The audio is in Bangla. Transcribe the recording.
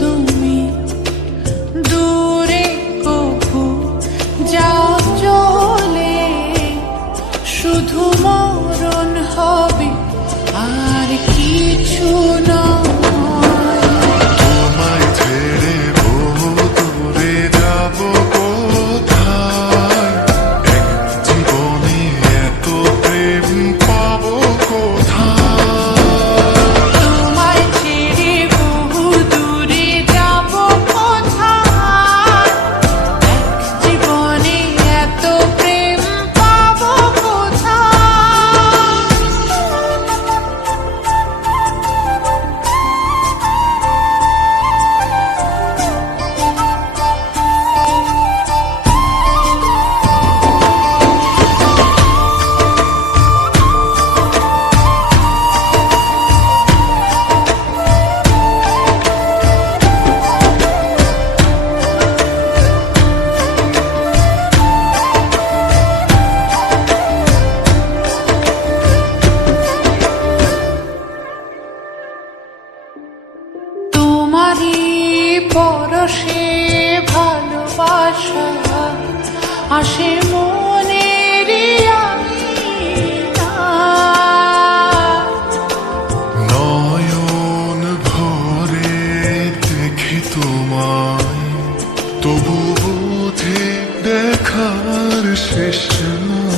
তুমি। দূরে শুধু মরণ হবে আর কিছু না। পরশে ভালোবাসা আসে মনের নয়ন ভরে দেখি তোমায় তবু বুঝে দেখার শেষ নয়